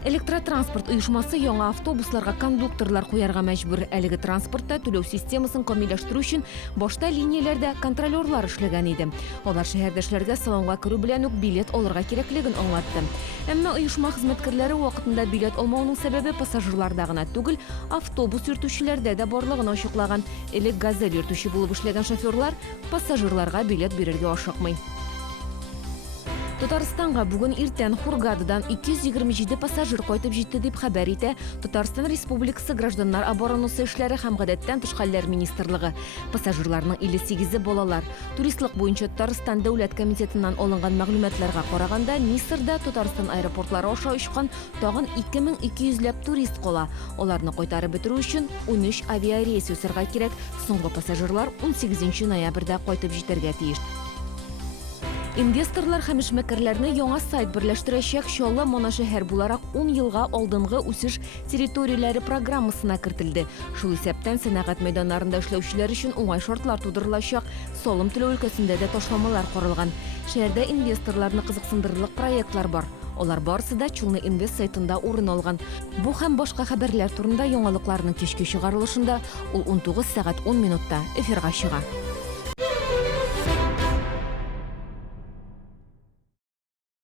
Электротранспорт уюшмасы яңа автобусларга кондукторлар куярга мәҗбүр. Әлеге транспортта түләү системасын камиллаштыру өчен башта линияләрдә контролерлар эшләгән иде. Алар шәһәрдәшләргә салонга керү белән үк билет алырга кирәклеген аңлатты. Әмма оешма хезмәткәрләре вакытында билет алмауның сәбәбе пассажирларда гына түгел, автобус йөртүчеләрдә дә барлыгын ачыклаган. Элек газель йөртүче булып эшләгән шоферлар пассажирларга билет бирергә ашыкмый. Татарстанга бүген иртән Хургададан 227 пассажир кайтып җитте дип хәбәр итә Татарстан Республикасы гражданнар оборонасы эшләре һәм гадәттән тыш хәлләр министрлыгы. Пассажирларның 58-е балалар. Туристлык буенча Татарстан дәүләт комитетыннан алынган мәгълүматларга караганда, Мисырда Татарстан аэропортлары аша очкан тагын 2200ләп турист кала. Аларны кайтарып бетерү өчен 13 авиарейс үсәргә кирәк. Соңгы пассажирлар 18 ноябрьдә кайтып җитәргә тиеш. Инвесторлар һәм эшмәкәрләрне яңа сайт берләштерәчәк Чаллы Мана шәһәр буларак 10 елга алдынгы үсеш территорияләре программасына кертелде. Шул исәптән сәнәгать мәйданнарында эшләүчеләр өчен уңай шартлар тудырылачак. Салым түләү өлкәсендә дә ташламалар каралган. Шәһәрдә инвесторларны кызыксындырырлык проектлар бар. Алар барысы да Чулны Инвест сайтында урын алган. Бу һәм башка хәбәрләр турында яңалыкларның кичке чыгарылышында ул 19:10 эфирга чыга.